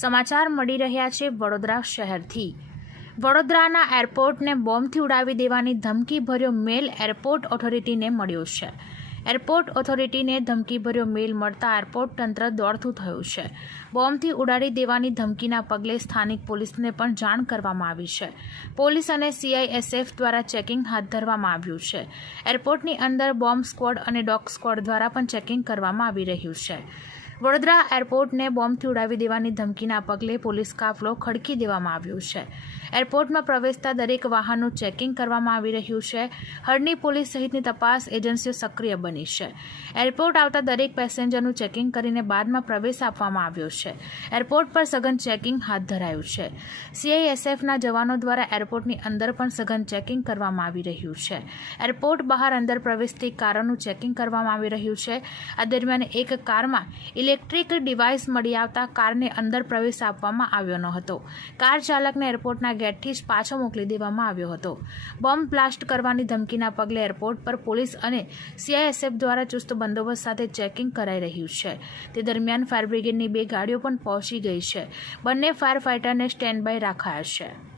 સમાચાર મળી રહ્યા છે વડોદરા શહેરથી। વડોદરાના એરપોર્ટને બોમ્બથી ઉડાવી દેવાની ધમકીભર્યો મેલ એરપોર્ટ ઓથોરિટીને મળ્યો છે। એરપોર્ટ ઓથોરિટીને ધમકીભર્યો મેલ મળતા એરપોર્ટ તંત્ર દોડતું થયું છે। બોમ્બથી ઉડાડી દેવાની ધમકીના પગલે સ્થાનિક પોલીસને પણ જાણ કરવામાં આવી છે। પોલીસ અને CISF દ્વારા ચેકિંગ હાથ ધરવામાં આવ્યું છે। એરપોર્ટની અંદર બોમ્બ સ્ક્વોડ અને ડોગ સ્ક્વોડ દ્વારા પણ ચેકિંગ કરવામાં આવી રહ્યું છે। વડોદરા એરપોર્ટને બોમ્બથી ઉડાવી દેવાની ધમકીના પગલે પોલીસ કાફલો ખડકી દેવામાં આવ્યો છે। એરપોર્ટમાં પ્રવેશતા દરેક વાહનનું ચેકિંગ કરવામાં આવી રહ્યું છે। હળની પોલીસ સહિતની તપાસ એજન્સીઓ સક્રિય બની છે। એરપોર્ટ આવતા દરેક પેસેન્જરનું ચેકિંગ કરીને બાદમાં પ્રવેશ આપવામાં આવ્યો છે। એરપોર્ટ પર સઘન ચેકિંગ હાથ ધરાયું છે। CISFના જવાનો દ્વારા એરપોર્ટની અંદર પણ સઘન ચેકિંગ કરવામાં આવી રહ્યું છે। એરપોર્ટ બહાર અંદર પ્રવેશતી કારોનું ચેકિંગ કરવામાં આવી રહ્યું છે। આ દરમિયાન એક કારમાં ઇલેક્ટ્રિક ડિવાઇસ મળી આવતા કારને અંદર પ્રવેશ આપવામાં આવ્યો ન હતો। કાર ચાલકને એરપોર્ટના ગેટથી જ પાછો મોકલી દેવામાં આવ્યો હતો। બોમ્બ બ્લાસ્ટ કરવાની ધમકીના પગલે એરપોર્ટ પર પોલીસ અને CISF દ્વારા ચુસ્ત બંદોબસ્ત સાથે ચેકિંગ કરાઈ રહ્યું છે। તે દરમિયાન ફાયર બ્રિગેડની 2 ગાડીઓ પણ પહોંચી ગઈ છે। બંને ફાયર ફાઇટરને સ્ટેન્ડ બાય રાખાયા છે।